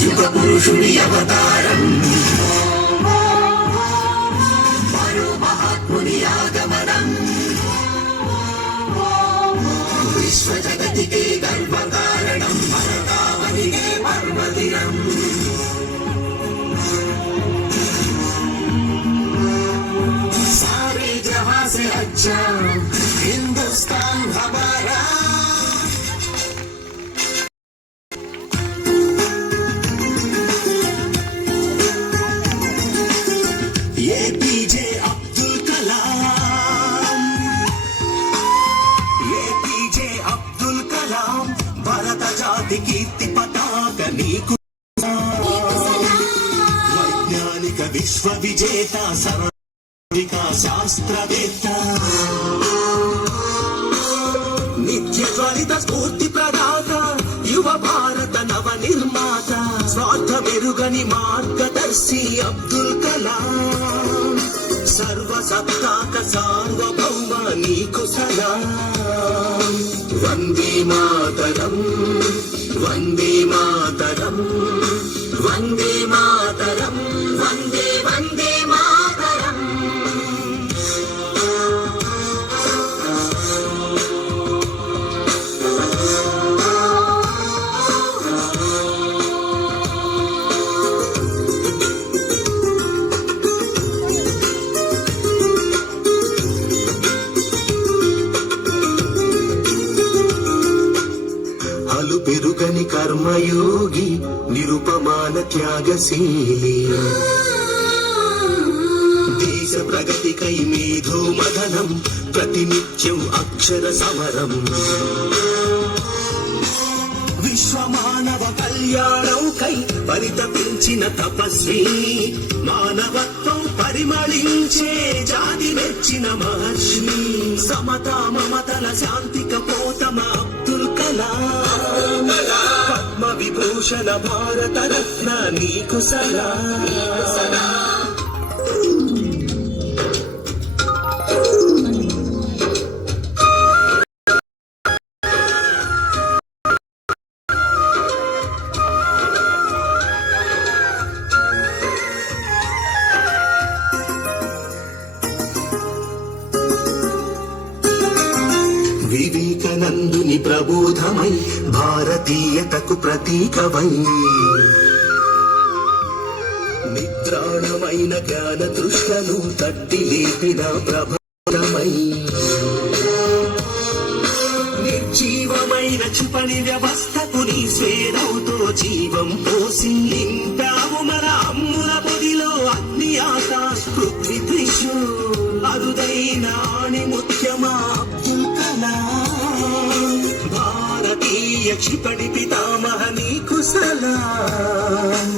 యుగ పురుషుని అవతారం మరో మహాత్ముని ఆగమనం విశ్వ జగతికే గర్వకారణం భరతావనికే పర్వదినం सारे जहां से अच्छा हिंदुस्तान हमारा ये पीजे अब्दुल कलाम ये पीजे अब्दुल कलाम भारत जाति कीर्ति पताक नीकु वैज्ञानिक विश्व विजेता శాస్త్రవేత్త నిత్య జ్వలిత స్ఫూర్తి ప్రదాత యువ భారత నవ నిర్మాత స్వార్థ మెరుగని మార్గదర్శి అబ్దుల్ కలాం సర్వ సత్తాక సార్వభౌమ నీకు సలాం వందే మాతరం వందే మాతరం వందే మాతరం వందే వందే మాతరం పెరుగని కర్మయోగి నిరుపమాన త్యాగశీలి దేశ ప్రగతికై మేధో మదనం ప్రతినిత్యం అక్షర సమరం విశ్వమానవ కళ్యాణంకై పరితపించిన తపస్వి మానవత్వం పరిమళించే జాతి మెచ్చిన మహర్షి సమతా మమతల శాంతిక పోతమ అబ్దుల్ కలాం పద్మ విభూషణ భారత రత్న నీకు సలాం వివేకానందుని ప్రబోధమై భారతీయతకు ప్రతీకవై నిద్రాణమైన జ్ఞాన తృష్ణను తట్టి లేపిన ప్రభావమై నిర్జీవమైన క్షిపణి వ్యవస్థకు నీ స్వేదంతో జీవం పోసి నింపావు మన అమ్ముల పొదిలో అగ్ని ఆకాశ పృథ్వీ త్రిషు అరుదైన ఆణి ముఖ్యమా అబ్దుల్ కలాం భారతీయ క్షిపణి పితామహ నీకు సలాం